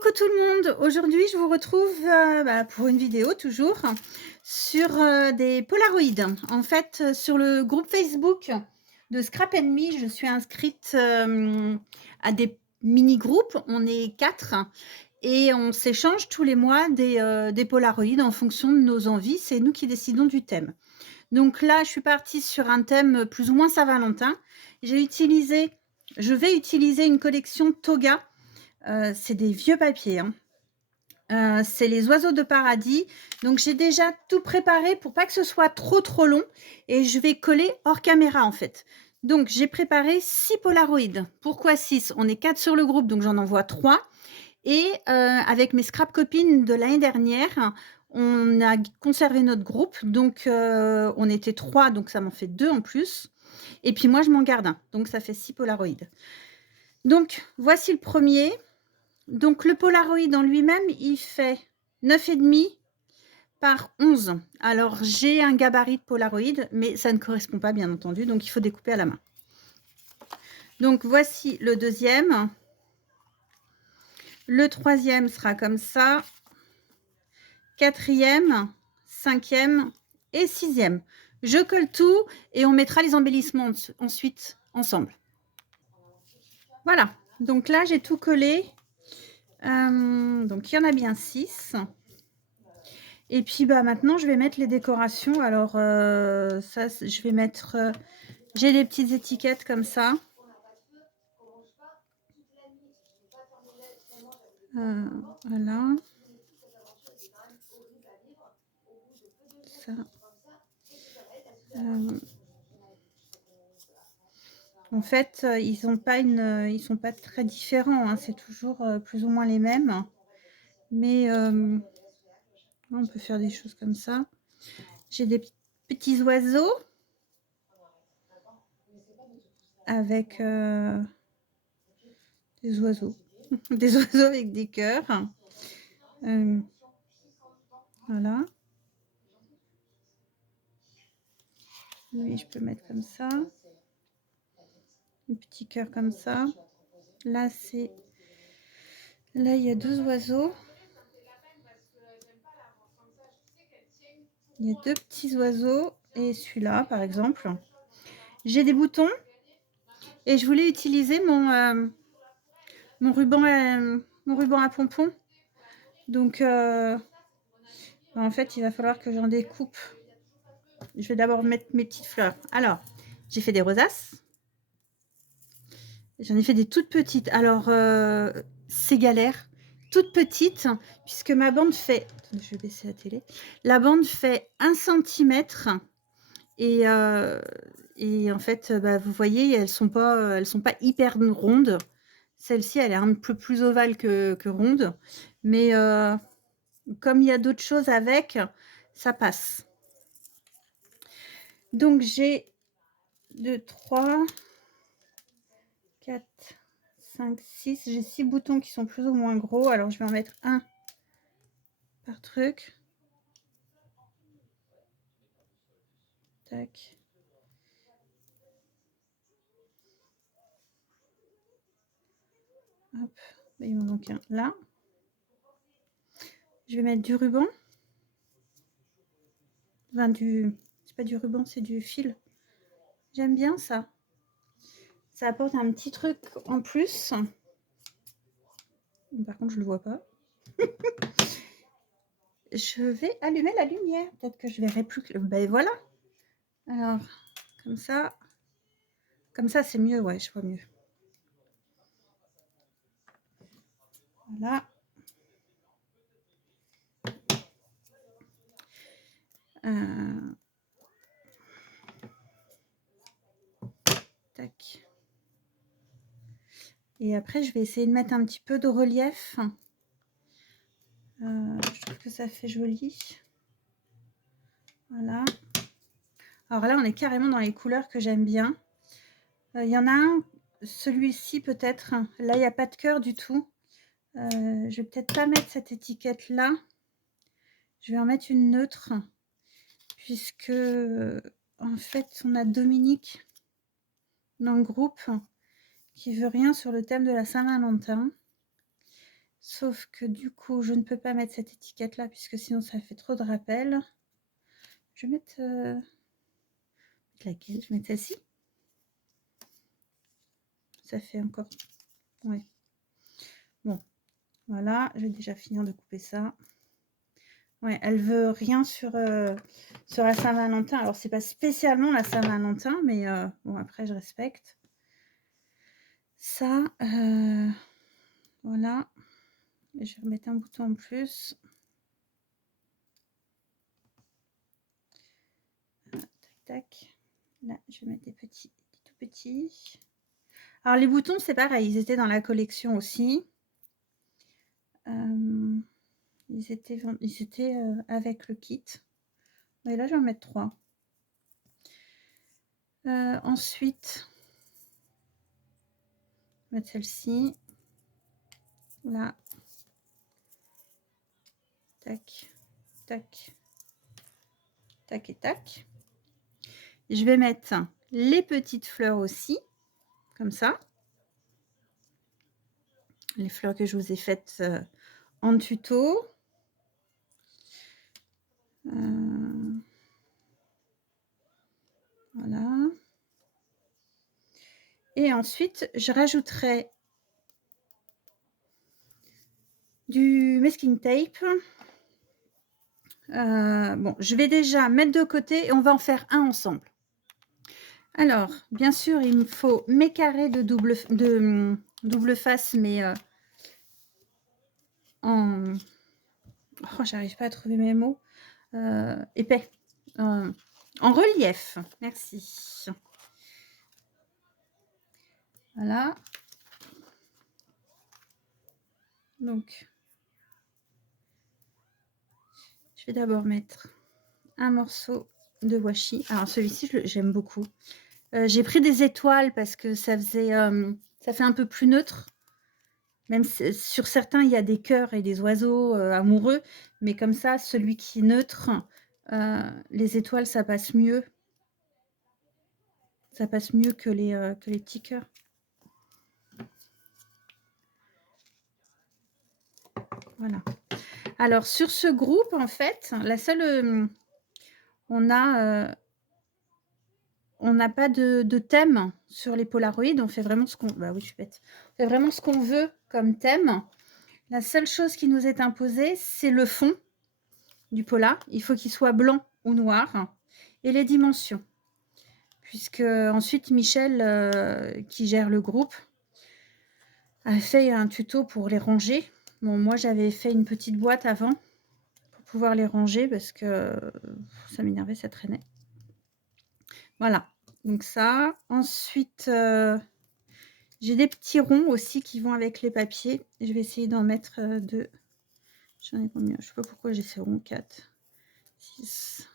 Coucou tout le monde, aujourd'hui je vous retrouve pour une vidéo toujours sur des Polaroids. En fait, sur le groupe Facebook de Scrap Me, je suis inscrite à des mini-groupes, on est 4 et on s'échange tous les mois des Polaroids en fonction de nos envies, c'est nous qui décidons du thème. Donc là, je suis partie sur un thème plus ou moins Saint-Valentin. Je vais utiliser une collection Toga. C'est des vieux papiers, hein. C'est les oiseaux de paradis. Donc j'ai déjà tout préparé pour pas que ce soit trop long et je vais coller hors caméra en fait. Donc j'ai préparé 6 Polaroids. Pourquoi 6? On est 4 sur le groupe, donc j'en envoie 3 et avec mes scrap copines de l'année dernière, on a conservé notre groupe, donc on était 3, donc ça m'en fait 2 en plus et puis moi je m'en garde 1, donc ça fait 6 Polaroids. Donc voici le premier. Donc le Polaroid en lui-même, il fait 9,5 par 11. Alors j'ai un gabarit de Polaroid, mais ça ne correspond pas bien entendu, donc il faut découper à la main. Donc voici le deuxième. Le troisième sera comme ça. Quatrième, cinquième et sixième. Je colle tout et on mettra les embellissements ensuite ensemble. Voilà, donc là j'ai tout collé. Donc il y en a bien 6. Et puis maintenant je vais mettre les décorations. Alors ça je vais mettre, j'ai des petites étiquettes comme ça. Voilà. Ça. En fait, ils sont pas très différents, hein, c'est toujours plus ou moins les mêmes. Mais on peut faire des choses comme ça. J'ai des petits oiseaux avec des oiseaux, des oiseaux avec des cœurs. Voilà. Oui, je peux mettre comme ça. Un petit cœur comme ça. Là, il y a 2 oiseaux. Il y a 2 petits oiseaux et celui-là, par exemple. J'ai des boutons et je voulais utiliser mon ruban à pompons. Donc, en fait, il va falloir que j'en découpe. Je vais d'abord mettre mes petites fleurs. Alors, j'ai fait des rosaces. J'en ai fait des toutes petites. Alors, c'est galère. Toutes petites, puisque ma bande fait... Attendez, je vais baisser la télé. La bande fait 1 centimètre. Et en fait, vous voyez, elles sont pas hyper rondes. Celle-ci, elle est un peu plus ovale que ronde. Mais comme il y a d'autres choses avec, ça passe. Donc, j'ai 2, 3, 4, 5, 6. J'ai 6 boutons qui sont plus ou moins gros. Alors, je vais en mettre un par truc. Tac. Hop. Il m'en manque un là. Je vais mettre du ruban. Enfin, c'est pas du ruban, c'est du fil. J'aime bien ça. Ça apporte un petit truc en plus. Par contre, je le vois pas. Je vais allumer la lumière. Peut-être que je verrai plus que... Ben voilà. Alors, comme ça. Comme ça, c'est mieux. Ouais, je vois mieux. Voilà. Tac. Et après, je vais essayer de mettre un petit peu de relief. Je trouve que ça fait joli. Voilà. Alors là, on est carrément dans les couleurs que j'aime bien. Il y en a un, celui-ci peut-être. Là, il n'y a pas de cœur du tout. Je vais peut-être pas mettre cette étiquette là. Je vais en mettre une neutre. Puisque, en fait, on a Dominique dans le groupe qui veut rien sur le thème de la Saint-Valentin. Sauf que du coup, je ne peux pas mettre cette étiquette-là puisque sinon ça fait trop de rappel. Je vais mettre laquelle? Je vais mettre celle-ci. Ça fait encore... Ouais. Bon, voilà, je vais déjà finir de couper ça. Ouais, elle veut rien sur la Saint-Valentin. Alors, c'est pas spécialement la Saint-Valentin, mais bon, après, je respecte. Ça, voilà. Et je vais remettre un bouton en plus. Tac, tac. Là, je vais mettre des petits, des tout petits. Alors, les boutons, c'est pareil. Ils étaient dans la collection aussi. Ils étaient avec le kit. Et là, je vais en mettre 3. Ensuite, je vais mettre celle-ci. Là. Tac, tac, tac et tac. Je vais mettre les petites fleurs aussi, comme ça. Les fleurs que je vous ai faites en tuto. Voilà. Et ensuite, je rajouterai du masking tape. Bon, je vais déjà mettre de côté et on va en faire un ensemble. Alors, bien sûr, il me faut mes carrés de double face, mais en... Oh, j'arrive pas à trouver mes mots. Épais. En relief. Merci. Voilà. Donc, je vais d'abord mettre un morceau de washi. Alors, celui-ci, j'aime beaucoup. J'ai pris des étoiles parce que ça fait un peu plus neutre. Même si, sur certains, il y a des cœurs et des oiseaux amoureux. Mais comme ça, celui qui est neutre, les étoiles, ça passe mieux. Ça passe mieux que les petits cœurs. Voilà. Alors, sur ce groupe, en fait, la seule... on n'a pas de thème sur les Polaroids. On fait vraiment ce qu'on... Bah oui, je suis bête. On fait vraiment ce qu'on veut comme thème. La seule chose qui nous est imposée, c'est le fond du Polar. Il faut qu'il soit blanc ou noir. Et les dimensions. Puisque ensuite, Michel, qui gère le groupe, a fait un tuto pour les ranger. Bon, moi, j'avais fait une petite boîte avant pour pouvoir les ranger parce que ça m'énervait, ça traînait. Voilà, donc ça. Ensuite, j'ai des petits ronds aussi qui vont avec les papiers. Je vais essayer d'en mettre 2. J'en ai combien? Je ne sais pas pourquoi j'ai ces ronds. 4, 6,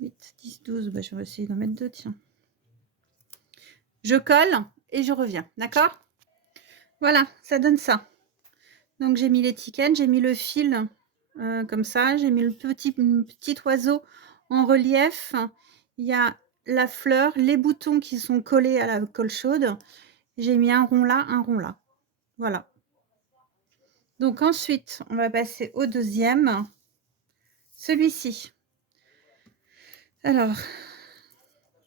8, 10, 12. Bah, je vais essayer d'en mettre 2, tiens. Je colle et je reviens, d'accord? Voilà, ça donne ça. Donc, j'ai mis l'étiquette, j'ai mis le fil comme ça. J'ai mis le petit oiseau en relief. Il y a la fleur, les boutons qui sont collés à la colle chaude. J'ai mis un rond là, un rond là. Voilà. Donc ensuite, on va passer au deuxième. Celui-ci. Alors,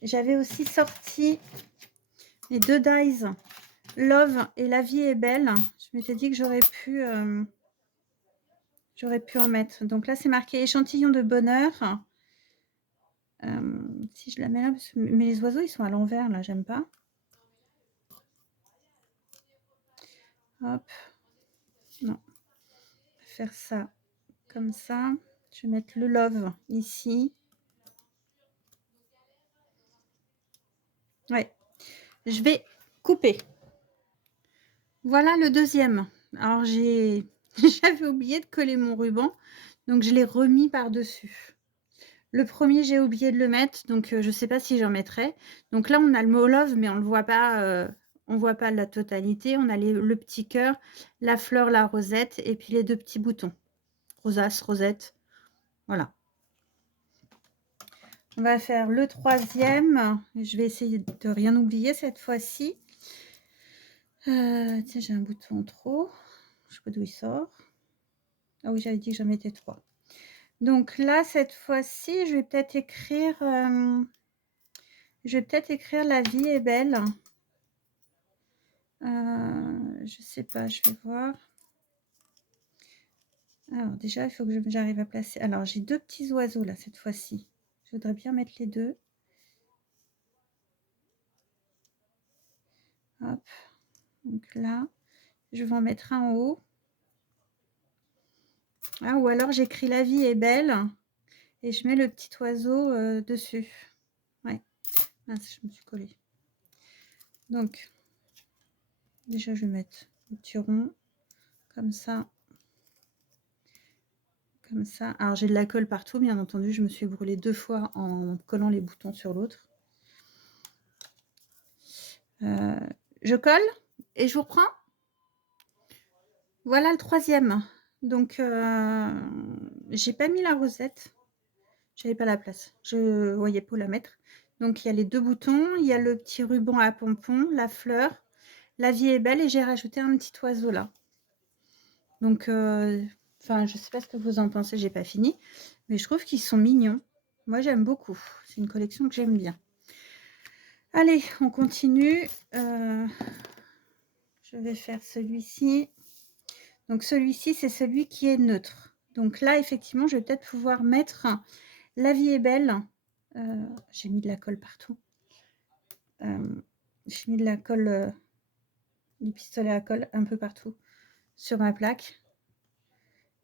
j'avais aussi sorti les 2 dies Love et La vie est belle. Je m'étais dit que j'aurais pu en mettre. Donc là, c'est marqué échantillon de bonheur. Si je la mets là, mais les oiseaux, ils sont à l'envers, là, j'aime pas. Hop. Non. Faire ça comme ça. Je vais mettre le love ici. Ouais. Je vais couper. Voilà le deuxième. Alors, j'avais oublié de coller mon ruban, donc je l'ai remis par-dessus. Le premier, j'ai oublié de le mettre, donc je ne sais pas si j'en mettrai. Donc là, on a le mot love, mais on ne voit pas. On voit pas la totalité. On a le petit cœur, la fleur, la rosette, et puis les 2 petits boutons. Rosace, rosette. Voilà. On va faire le troisième. Je vais essayer de rien oublier cette fois-ci. Tiens, j'ai un bouton trop. je sais pas d'où il sort. Ah oui, j'avais dit que j'en mettais 3. Donc là, cette fois-ci, je vais peut-être écrire, La vie est belle. Je sais pas, je vais voir. Alors déjà, il faut que j'arrive à placer. Alors, j'ai 2 petits oiseaux là, cette fois-ci. Je voudrais bien mettre les 2. Hop. Donc là, je vais en mettre un en haut. Ah, ou alors j'écris La vie est belle et je mets le petit oiseau dessus. Ouais. Mince, je me suis collée. Donc, déjà, je vais mettre le petit rond comme ça. Comme ça. Alors, j'ai de la colle partout, bien entendu. Je me suis brûlée 2 fois en collant les boutons sur l'autre. Je colle et je vous reprends. Voilà le 3e. Donc, j'ai pas mis la rosette. J'avais pas la place. Je voyais pas où la mettre. Donc, il y a les 2 boutons. Il y a le petit ruban à pompons, la fleur. La vie est belle et j'ai rajouté un petit oiseau là. Donc, enfin, je sais pas ce que vous en pensez. J'ai pas fini. Mais je trouve qu'ils sont mignons. Moi, j'aime beaucoup. C'est une collection que j'aime bien. Allez, on continue. Je vais faire celui-ci. Donc, celui-ci, c'est celui qui est neutre. Donc là, effectivement, je vais peut-être pouvoir mettre La vie est belle. J'ai mis de la colle partout. J'ai mis de la colle, du pistolet à colle un peu partout sur ma plaque.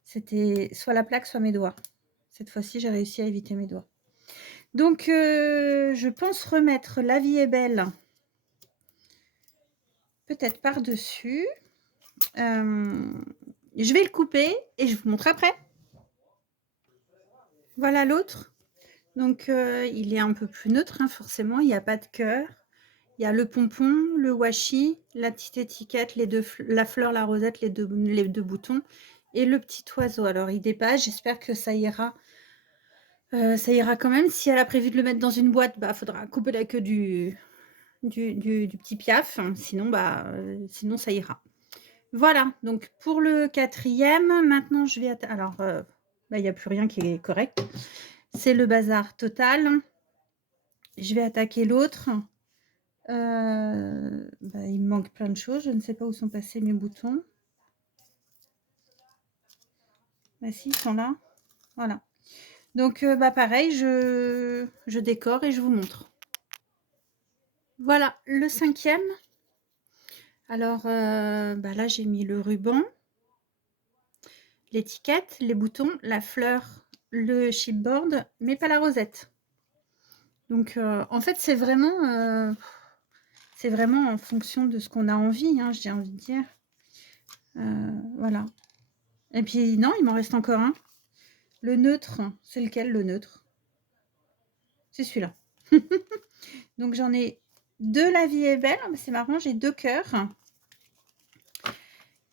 C'était soit la plaque, soit mes doigts. Cette fois-ci, j'ai réussi à éviter mes doigts. Donc, je pense remettre La vie est belle peut-être par-dessus. Je vais le couper et je vous montre après. Voilà l'autre. Donc, il est un peu plus neutre, hein, forcément. Il n'y a pas de cœur. Il y a le pompon, le washi, la petite étiquette, la fleur, la rosette, les deux boutons et le petit oiseau. Alors, il dépasse. J'espère que ça ira. Ça ira quand même. Si elle a prévu de le mettre dans une boîte, bah, faudra couper la queue du petit piaf. Sinon, sinon, ça ira. Voilà. Donc, pour le 4e, maintenant, je vais... Alors, il n'y a plus rien qui est correct. C'est le bazar total. Je vais attaquer l'autre. Il me manque plein de choses. Je ne sais pas où sont passés mes boutons. Si, ils sont là. Voilà. Donc, pareil, je décore et je vous montre. Voilà, le 5e. Alors, là, j'ai mis le ruban, l'étiquette, les boutons, la fleur, le chipboard, mais pas la rosette. Donc, en fait, c'est vraiment en fonction de ce qu'on a envie, hein, j'ai envie de dire. Voilà. Et puis, non, il m'en reste encore un. Le neutre, c'est lequel le neutre? C'est celui-là. Donc, j'en ai 2, La vie est belle. C'est marrant, j'ai 2 cœurs.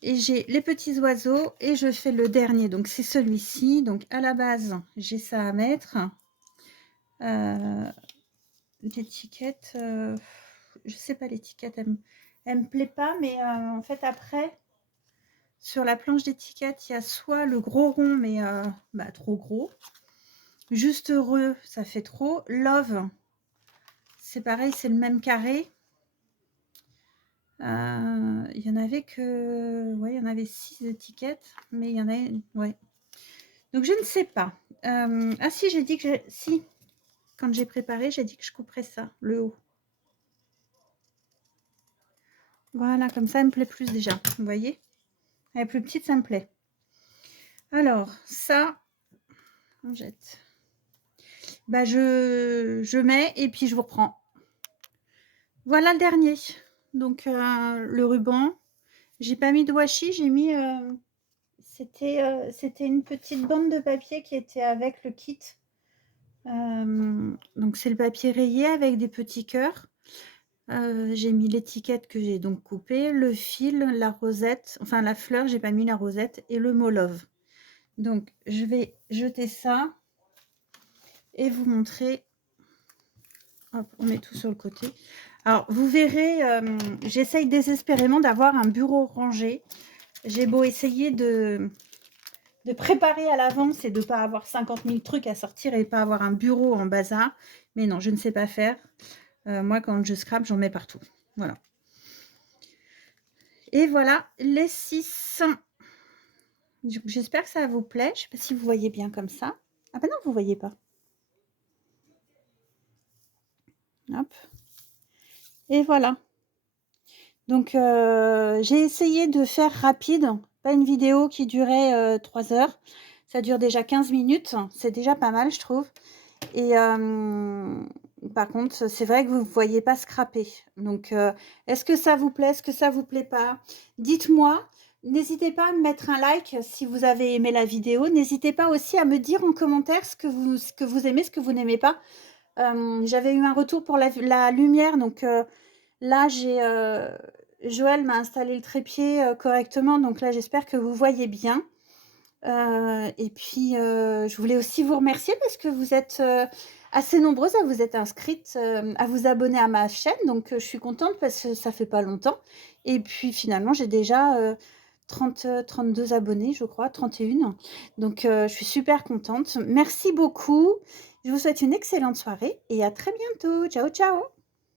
Et j'ai les petits oiseaux et je fais le dernier. Donc, c'est celui-ci. Donc, à la base, j'ai ça à mettre. L'étiquette, je sais pas, l'étiquette, elle me plaît pas. Mais en fait, après, sur la planche d'étiquette, il y a soit le gros rond, mais trop gros. Juste heureux, ça fait trop. Love, c'est pareil, c'est le même carré. Il y en avait que... Ouais, il y en avait 6 étiquettes, mais il y en a... Ouais. Donc, je ne sais pas. Ah si, j'ai dit que... Si, quand j'ai préparé, j'ai dit que je couperais ça, le haut. Voilà, comme ça, elle me plaît plus déjà. Vous voyez? Elle est plus petite, ça me plaît. Alors, ça, on jette. Je mets et puis je vous reprends. Voilà le dernier. Donc, le ruban. J'ai pas mis de washi, j'ai mis... C'était une petite bande de papier qui était avec le kit. Donc, c'est le papier rayé avec des petits cœurs. J'ai mis l'étiquette que j'ai donc coupée, le fil, la rosette, enfin la fleur, j'ai pas mis la rosette, et le mot love. Donc, je vais jeter ça et vous montrer. Hop, on met tout sur le côté. Alors, vous verrez, j'essaye désespérément d'avoir un bureau rangé. J'ai beau essayer de préparer à l'avance et de ne pas avoir 50 000 trucs à sortir et pas avoir un bureau en bazar. Mais non, je ne sais pas faire. Moi, quand je scrape, j'en mets partout. Voilà. Et voilà, les 6. J'espère que ça vous plaît. Je ne sais pas si vous voyez bien comme ça. Ah ben non, vous ne voyez pas. Hop. Et voilà. Donc, j'ai essayé de faire rapide. Pas une vidéo qui durait 3 heures. Ça dure déjà 15 minutes. C'est déjà pas mal, je trouve. Et par contre, c'est vrai que vous ne voyez pas scraper. Donc, est-ce que ça vous plaît? Est-ce que ça vous plaît pas? Dites-moi. N'hésitez pas à me mettre un like si vous avez aimé la vidéo. N'hésitez pas aussi à me dire en commentaire ce que vous aimez, ce que vous n'aimez pas. J'avais eu un retour pour la lumière. Donc, là, Joël m'a installé le trépied correctement. Donc là, j'espère que vous voyez bien. Et puis, je voulais aussi vous remercier parce que vous êtes assez nombreuses à vous être inscrites, à vous abonner à ma chaîne. Donc, je suis contente parce que ça fait pas longtemps. Et puis, finalement, j'ai déjà 32 abonnés, je crois, 31. Donc, je suis super contente. Merci beaucoup. Je vous souhaite une excellente soirée et à très bientôt. Ciao, ciao.